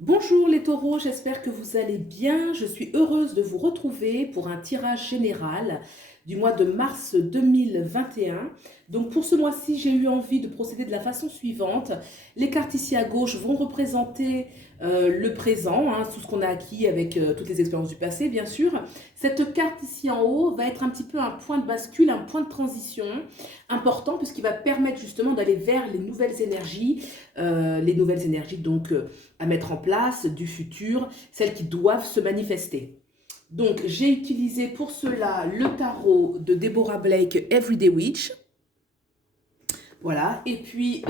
Bonjour les taureaux, j'espère que vous allez bien. Je suis heureuse de vous retrouver pour un tirage général du mois de mars 2021. Donc pour ce mois-ci, j'ai eu envie de procéder de la façon suivante. Les cartes ici à gauche vont représenter le présent, tout ce qu'on a acquis avec toutes les expériences du passé, bien sûr. Cette carte ici en haut va être un petit peu un point de bascule, un point de transition important puisqu'il va permettre justement d'aller vers les nouvelles énergies donc à mettre en place du futur, celles qui doivent se manifester. Donc, j'ai utilisé pour cela le tarot de Deborah Blake, Everyday Witch. Voilà, et puis,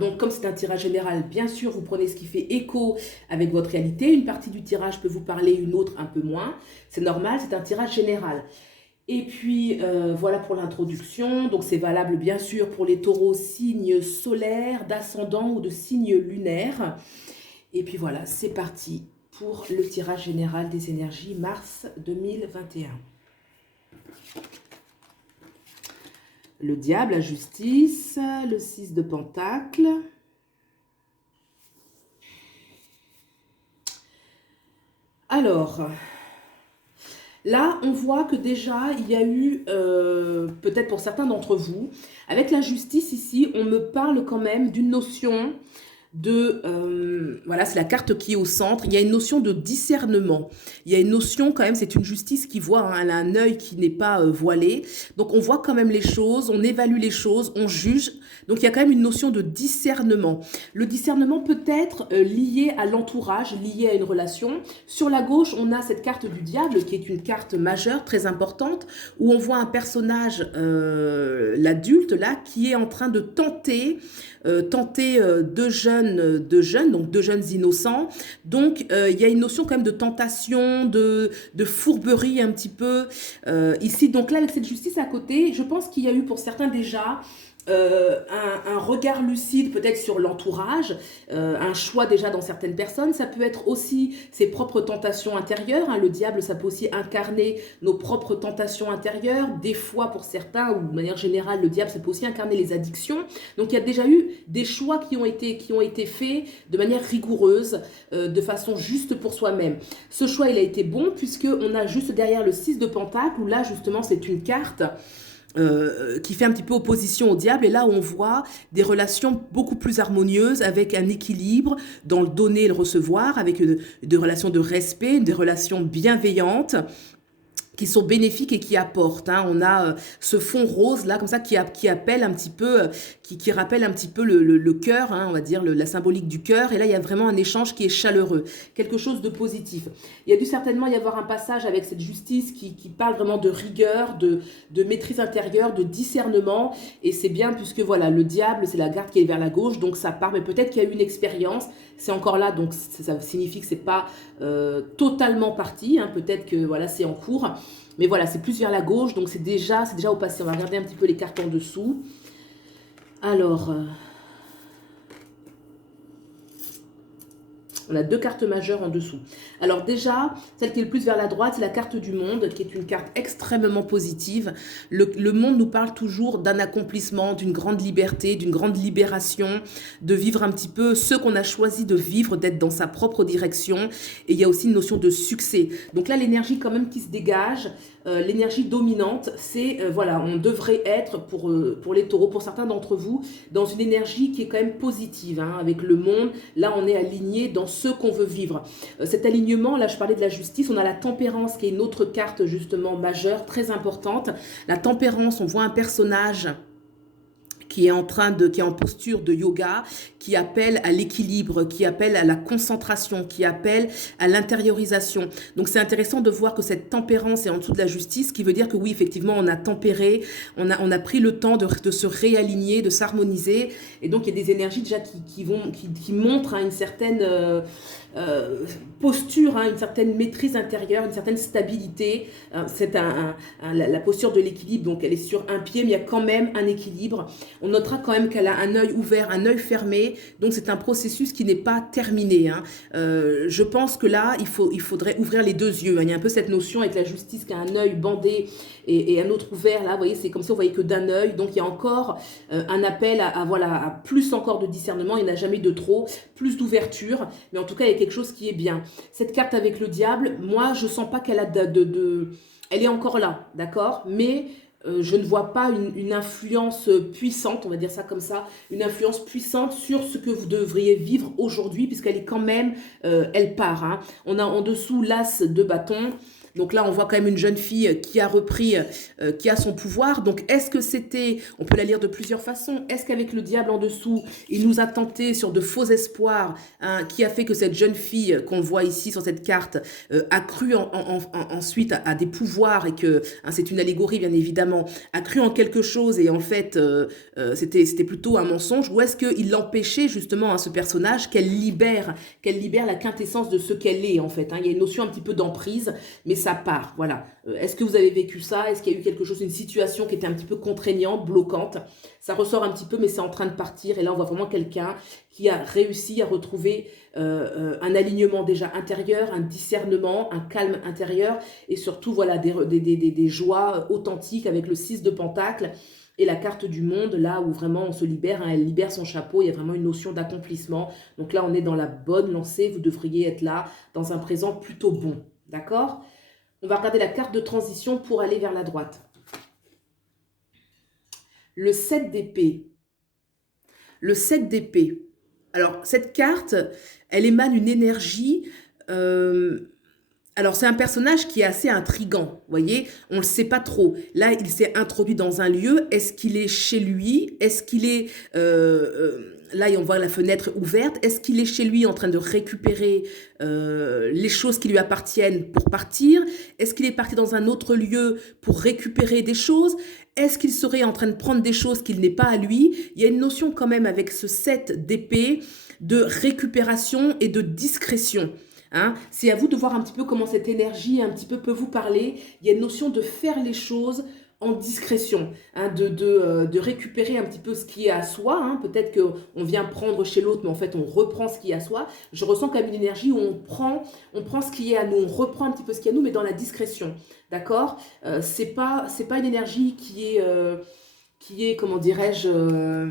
donc comme c'est un tirage général, bien sûr, vous prenez ce qui fait écho avec votre réalité. Une partie du tirage peut vous parler, une autre un peu moins. C'est normal, c'est un tirage général. Et puis, voilà pour l'introduction. Donc, c'est valable, bien sûr, pour les taureaux signes solaires, d'ascendant ou de signes lunaires. Et puis voilà, c'est parti pour le tirage général des énergies mars 2021. Le diable, la justice, le 6 de Pentacle. Alors, là, on voit que déjà, il y a eu, peut-être pour certains d'entre vous, avec la justice ici, on me parle quand même d'une notion voilà, c'est la carte qui est au centre. Il y a une notion de discernement. Il y a une notion quand même, c'est une justice qui voit, elle a un œil qui n'est pas voilé. Donc on voit quand même les choses, on évalue les choses, on juge. Donc il y a quand même une notion de discernement. Le discernement peut être lié à l'entourage, lié à une relation. Sur la gauche, on a cette carte du diable qui est une carte majeure, très importante, où on voit un personnage, l'adulte là, qui est en train de tenter deux jeunes, donc deux jeunes innocents. Donc, il y a une notion quand même de tentation, de fourberie un petit peu ici. Donc là, avec cette justice à côté, je pense qu'il y a eu pour certains déjà un regard lucide peut-être sur l'entourage, un choix déjà dans certaines personnes. Ça peut être aussi ses propres tentations intérieures. Le diable, ça peut aussi incarner nos propres tentations intérieures. Des fois, pour certains, ou de manière générale, le diable, ça peut aussi incarner les addictions. Donc, il y a déjà eu des choix qui ont été faits de manière rigoureuse, de façon juste pour soi-même. Ce choix, il a été bon puisqu'on a juste derrière le 6 de Pentacle, où là, justement, c'est une carte qui fait un petit peu opposition au diable. Et là, on voit des relations beaucoup plus harmonieuses avec un équilibre dans le donner et le recevoir, avec des relations de respect, des relations bienveillantes qui sont bénéfiques et qui apportent. On a ce fond rose là, comme ça, qui appelle un petit peu, qui rappelle un petit peu le cœur, on va dire la symbolique du cœur. Et là, il y a vraiment un échange qui est chaleureux, quelque chose de positif. Il y a dû certainement y avoir un passage avec cette justice qui parle vraiment de rigueur, de maîtrise intérieure, de discernement. Et c'est bien puisque voilà, le diable, c'est la garde qui est vers la gauche, donc ça part. Mais peut-être qu'il y a eu une expérience. C'est encore là, donc ça signifie que c'est pas totalement parti. Peut-être que voilà, c'est en cours. Mais voilà, c'est plus vers la gauche, donc c'est déjà au passé. On va regarder un petit peu les cartes en dessous. Alors, on a deux cartes majeures en dessous. Alors déjà, celle qui est le plus vers la droite, c'est la carte du monde, qui est une carte extrêmement positive. Le monde nous parle toujours d'un accomplissement, d'une grande liberté, d'une grande libération, de vivre un petit peu ce qu'on a choisi de vivre, d'être dans sa propre direction. Et il y a aussi une notion de succès. Donc là, l'énergie quand même qui se dégage, l'énergie dominante, c'est, voilà, on devrait être, pour les taureaux, pour certains d'entre vous, dans une énergie qui est quand même positive, avec le monde. Là, on est aligné dans ce qu'on veut vivre. Cet alignement, là je parlais de la justice, on a la tempérance qui est une autre carte justement majeure, très importante. La tempérance, on voit un personnage qui est en posture de yoga, qui appelle à l'équilibre, qui appelle à la concentration, qui appelle à l'intériorisation. Donc c'est intéressant de voir que cette tempérance est en dessous de la justice, qui veut dire que oui, effectivement, on a tempéré, on a pris le temps de se réaligner, de s'harmoniser, et donc il y a des énergies déjà qui montrent une certaine posture, une certaine maîtrise intérieure, une certaine stabilité. C'est la posture de l'équilibre, donc elle est sur un pied, mais il y a quand même un équilibre. On notera quand même qu'elle a un œil ouvert, un œil fermé, donc c'est un processus qui n'est pas terminé. Je pense que là, il faudrait ouvrir les deux yeux. Il y a un peu cette notion avec la justice qui a un œil bandé et un autre ouvert. Là, vous voyez, c'est comme si on voyait que d'un œil. Donc il y a encore un appel voilà, à plus encore de discernement. Il n'y en a jamais de trop, plus d'ouverture. Mais en tout cas, il y a quelque chose qui est bien. Cette carte avec le diable, moi, je sens pas qu'elle a elle est encore là, d'accord? Mais je ne vois pas une influence puissante, on va dire ça comme ça, une influence puissante sur ce que vous devriez vivre aujourd'hui, puisqu'elle est quand même, elle part, hein. On a en dessous l'as de bâton. Donc là, on voit quand même une jeune fille qui a repris, qui a son pouvoir. Donc, est-ce que c'était, on peut la lire de plusieurs façons, est-ce qu'avec le diable en dessous, il nous a tenté sur de faux espoirs, hein, qui a fait que cette jeune fille qu'on voit ici sur cette carte a cru ensuite à des pouvoirs et que, hein, c'est une allégorie bien évidemment, a cru en quelque chose et en fait, c'était plutôt un mensonge, ou est-ce qu'il l'empêchait justement à ce personnage qu'elle libère la quintessence de ce qu'elle est en fait, hein. Il y a une notion un petit peu d'emprise, mais ça part, voilà. Est-ce que vous avez vécu ça? Est-ce qu'il y a eu quelque chose, une situation qui était un petit peu contraignante, bloquante? Ça ressort un petit peu, mais c'est en train de partir. Et là, on voit vraiment quelqu'un qui a réussi à retrouver un alignement déjà intérieur, un discernement, un calme intérieur, et surtout, voilà, des joies authentiques avec le 6 de Pentacle et la carte du monde, là où vraiment on se libère, hein, elle libère son chapeau, il y a vraiment une notion d'accomplissement. Donc là, on est dans la bonne lancée, vous devriez être là, dans un présent plutôt bon, d'accord? On va regarder la carte de transition pour aller vers la droite. Le 7 d'épée. Le 7 d'épée. Alors, cette carte, elle émane une énergie. Alors, c'est un personnage qui est assez intriguant, vous voyez, on ne le sait pas trop. Là, il s'est introduit dans un lieu, est-ce qu'il est chez lui? Est-ce qu'il est... là, on voit la fenêtre ouverte. Est-ce qu'il est chez lui en train de récupérer les choses qui lui appartiennent pour partir? Est-ce qu'il est parti dans un autre lieu pour récupérer des choses? Est-ce qu'il serait en train de prendre des choses qu'il n'est pas à lui? Il y a une notion quand même avec ce 7 d'épée de récupération et de discrétion. Hein, c'est à vous de voir un petit peu comment cette énergie un petit peu peut vous parler. Il y a une notion de faire les choses en discrétion, hein, de récupérer un petit peu ce qui est à soi. Hein. Peut-être qu'on vient prendre chez l'autre, mais en fait, on reprend ce qui est à soi. Je ressens comme une énergie où on prend ce qui est à nous, on reprend un petit peu ce qui est à nous, mais dans la discrétion. D'accord? C'est pas une énergie qui est comment dirais-je...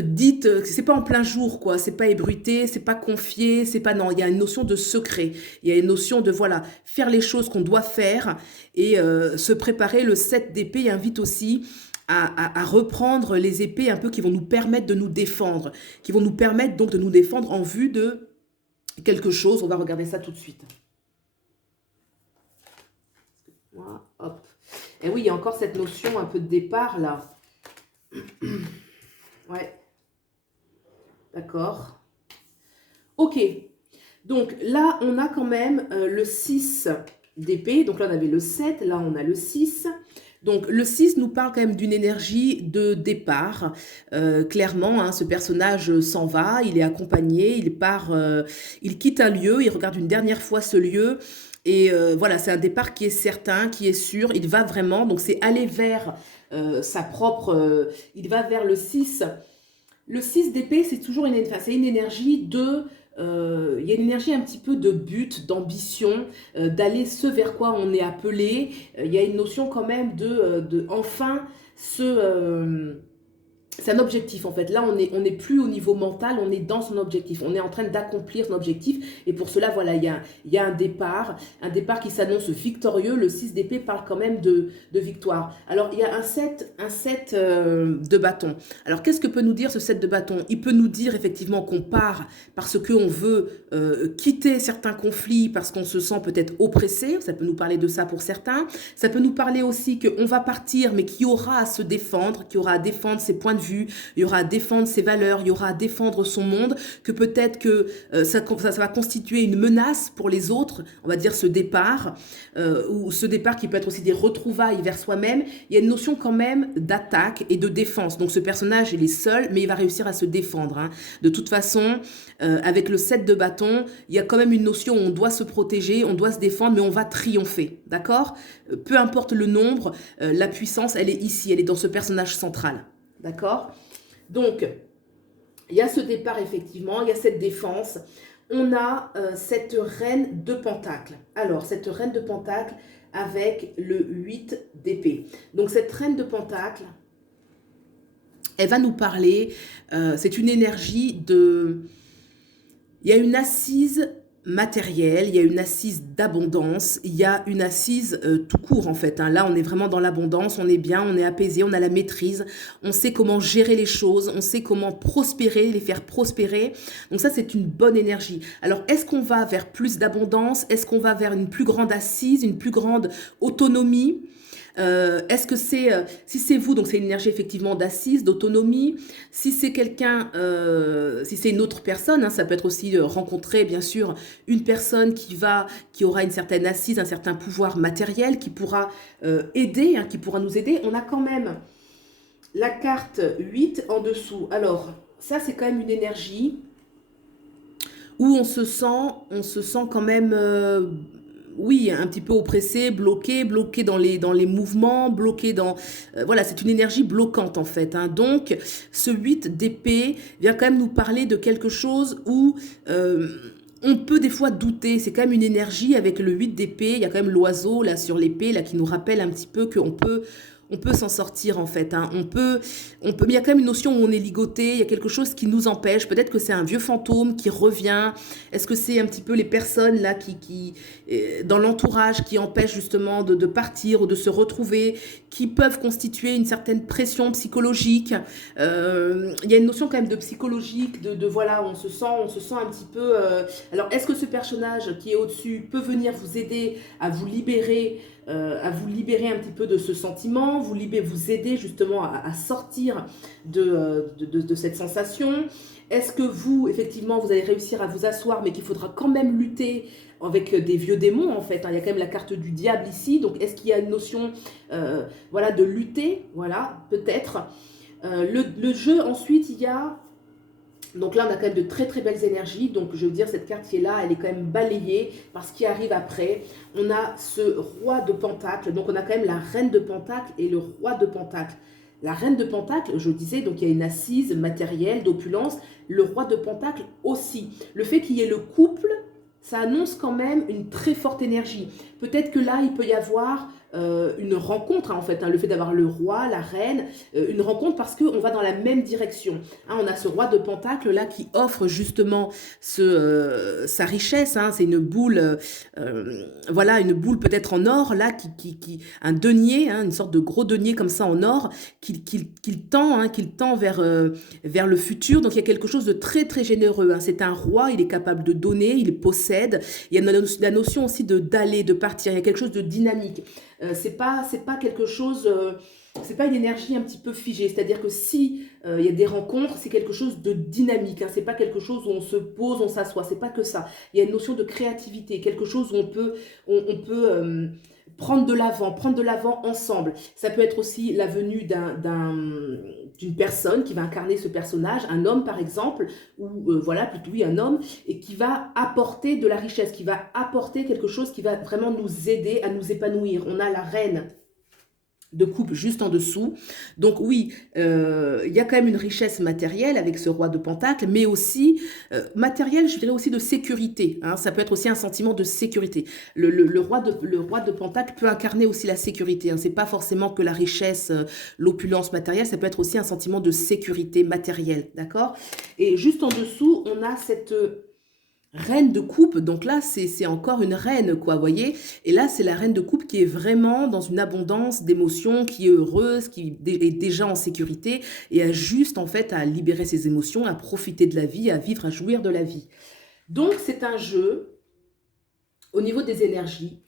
dites, c'est pas en plein jour, quoi, c'est pas ébruité, c'est pas confié, c'est pas, non, il y a une notion de secret, il y a une notion de, voilà, faire les choses qu'on doit faire et se préparer. Le 7 d'épée invite aussi à reprendre les épées un peu qui vont nous permettre de nous défendre, qui vont nous permettre donc de nous défendre en vue de quelque chose. On va regarder ça tout de suite. Voilà, hop. Et oui, il y a encore cette notion un peu de départ, là. Ouais, d'accord. Ok, donc là, on a quand même le 6 d'épée. Donc là, on avait le 7, là, on a le 6. Donc le 6 nous parle quand même d'une énergie de départ. Clairement, hein, ce personnage s'en va, il est accompagné, il part, il quitte un lieu, il regarde une dernière fois ce lieu. Et voilà, c'est un départ qui est certain, qui est sûr. Il va vraiment, donc c'est aller vers sa propre... il va vers le 6. Le 6 d'épée, c'est toujours c'est une énergie de... il y a une énergie un petit peu de but, d'ambition, d'aller ce vers quoi on est appelé. Il y a une notion quand même de enfin c'est un objectif en fait. Là, on est plus au niveau mental, on est dans son objectif. On est en train d'accomplir son objectif. Et pour cela, voilà, il y a un départ qui s'annonce victorieux. Le 6 d'épée parle quand même de victoire. Alors, il y a un 7 de bâton. Alors, qu'est-ce que peut nous dire ce 7 de bâton? Il peut nous dire effectivement qu'on part parce qu'on veut quitter certains conflits, parce qu'on se sent peut-être oppressé. Ça peut nous parler de ça pour certains. Ça peut nous parler aussi qu'on va partir, mais qu'il y aura à se défendre, qu'il y aura à défendre ses points de vue, il y aura à défendre ses valeurs, il y aura à défendre son monde, que peut-être que ça va constituer une menace pour les autres, on va dire ce départ, ou ce départ qui peut être aussi des retrouvailles vers soi-même. Il y a une notion quand même d'attaque et de défense. Donc ce personnage, il est seul, mais il va réussir à se défendre. Hein. De toute façon, avec le 7 de bâton, il y a quand même une notion où on doit se protéger, on doit se défendre, mais on va triompher, d'accord? Peu importe le nombre, la puissance, elle est ici, elle est dans ce personnage central. D'accord? Donc, il y a ce départ, effectivement, il y a cette défense. On a cette reine de pentacle. Alors, cette reine de pentacle avec le 8 d'épée. Donc, cette reine de pentacle, elle va nous parler, c'est une énergie de Il y a une assise matérielle, il y a une assise d'abondance, il y a une assise tout court en fait, hein. Là, on est vraiment dans l'abondance, on est bien, on est apaisé, on a la maîtrise, on sait comment gérer les choses, on sait comment prospérer, les faire prospérer. Donc ça, c'est une bonne énergie. Alors, est-ce qu'on va vers plus d'abondance? Est-ce qu'on va vers une plus grande assise, une plus grande autonomie? Est-ce que c'est, si c'est vous, donc c'est une énergie effectivement d'assise, d'autonomie. Si c'est quelqu'un, si c'est une autre personne, hein, ça peut être aussi rencontrer bien sûr une personne qui aura une certaine assise, un certain pouvoir matériel, qui pourra aider, hein, qui pourra nous aider. On a quand même la carte 8 en dessous. Alors, ça c'est quand même une énergie où on se sent quand même, oui, un petit peu oppressé, bloqué dans les mouvements, bloqué dans... voilà, c'est une énergie bloquante en fait, hein. Donc, ce 8 d'épée vient quand même nous parler de quelque chose où... on peut des fois douter, c'est quand même une énergie avec le 8 d'épée, il y a quand même l'oiseau là sur l'épée là qui nous rappelle un petit peu on peut s'en sortir en fait, hein. Mais il y a quand même une notion où on est ligoté, il y a quelque chose qui nous empêche. Peut-être que c'est un vieux fantôme qui revient. Est-ce que c'est un petit peu les personnes là dans l'entourage qui empêchent justement de partir ou de se retrouver, qui peuvent constituer une certaine pression psychologique. Il y a une notion quand même de psychologique, voilà, on se sent un petit peu. Alors, est-ce que ce personnage qui est au-dessus peut venir vous aider à vous libérer? À vous libérer un petit peu de ce sentiment, vous aider justement à sortir de cette sensation. Est-ce que vous, effectivement, vous allez réussir à vous asseoir, mais qu'il faudra quand même lutter avec des vieux démons, en fait, hein. Il y a quand même la carte du diable ici, donc est-ce qu'il y a une notion voilà, de lutter? Voilà, peut-être. Le jeu, ensuite, il y a... Donc là, on a quand même de très très belles énergies. Donc je veux dire, cette carte qui est là, elle est quand même balayée par ce qui arrive après. On a ce roi de Pentacle. Donc on a quand même la reine de Pentacle et le roi de Pentacle. La reine de Pentacle, je disais, donc il y a une assise matérielle, d'opulence. Le roi de Pentacle aussi. Le fait qu'il y ait le couple, ça annonce quand même une très forte énergie. Peut-être que là, il peut y avoir une rencontre, hein, en fait, hein, le fait d'avoir le roi, la reine, une rencontre parce qu'on va dans la même direction, hein. On a ce roi de Pentacle là qui offre justement sa richesse, hein. C'est une boule, voilà, une boule peut-être en or là, un denier, hein, une sorte de gros denier comme ça en or, qu'il tend vers le futur. Donc il y a quelque chose de très très généreux, hein. C'est un roi, il est capable de donner, il possède. Il y a la notion aussi d'aller, de partir. Il y a quelque chose de dynamique. C'est pas quelque chose, c'est pas une énergie un petit peu figée. C'est-à-dire que si il y a des rencontres, c'est quelque chose de dynamique, hein. C'est pas quelque chose où on se pose, on s'assoit. C'est pas que ça. Il y a une notion de créativité, quelque chose où on peut prendre de l'avant ensemble. Ça peut être aussi la venue d'une personne qui va incarner ce personnage, un homme par exemple, ou voilà, plutôt oui, un homme, et qui va apporter de la richesse, qui va apporter quelque chose qui va vraiment nous aider à nous épanouir. On a la reine de coupe juste en dessous. Donc oui, il y a quand même une richesse matérielle avec ce roi de Pentacle, mais aussi matériel, je dirais aussi de sécurité, hein. Ça peut être aussi un sentiment de sécurité. Le roi de Pentacle peut incarner aussi la sécurité, hein. C'est pas forcément que la richesse, l'opulence matérielle, ça peut être aussi un sentiment de sécurité matérielle, d'accord? Et juste en dessous, on a cette... reine de coupe, donc là c'est encore une reine quoi, vous voyez, et là c'est la reine de coupe qui est vraiment dans une abondance d'émotions, qui est heureuse, qui est déjà en sécurité et a juste en fait à libérer ses émotions, à profiter de la vie, à vivre, à jouir de la vie. Donc c'est un jeu au niveau des énergies.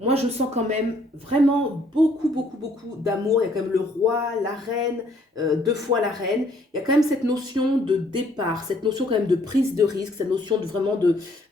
Moi, je sens quand même vraiment beaucoup d'amour. Il y a quand même le roi, la reine, deux fois la reine. Il y a quand même cette notion de départ, cette notion quand même de prise de risque, cette notion de vraiment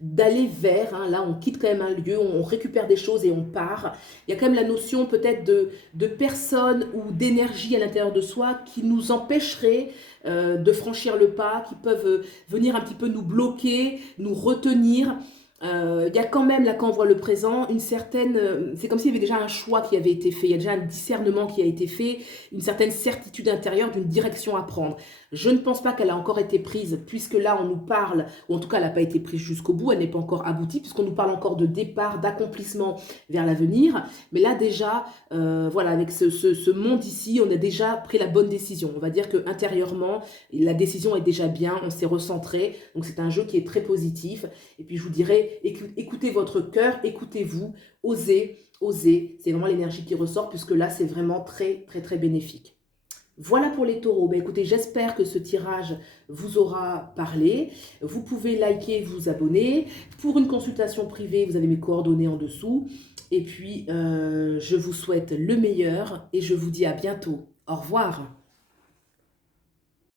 d'aller vers, hein. Là, on quitte quand même un lieu, on récupère des choses et on part. Il y a quand même la notion peut-être de personnes ou d'énergie à l'intérieur de soi qui nous empêcherait de franchir le pas, qui peuvent venir un petit peu nous bloquer, nous retenir. Il y a quand même, là, quand on voit le présent, une certaine, c'est comme s'il y avait déjà un choix qui avait été fait, il y a déjà un discernement qui a été fait, une certaine certitude intérieure d'une direction à prendre. Je ne pense pas qu'elle a encore été prise, puisque là, on nous parle, ou en tout cas, elle n'a pas été prise jusqu'au bout, elle n'est pas encore aboutie, puisqu'on nous parle encore de départ, d'accomplissement vers l'avenir. Mais là, déjà, voilà, avec ce monde ici, on a déjà pris la bonne décision. On va dire que intérieurement, la décision est déjà bien, on s'est recentré, donc c'est un jeu qui est très positif. Et puis je vous dirais, écoutez votre cœur, écoutez-vous, osez, osez. C'est vraiment l'énergie qui ressort puisque là, c'est vraiment très, très, très bénéfique. Voilà pour les taureaux. Ben, écoutez, j'espère que ce tirage vous aura parlé. Vous pouvez liker, vous abonner. Pour une consultation privée, vous avez mes coordonnées en dessous. Et puis, je vous souhaite le meilleur et je vous dis à bientôt. Au revoir.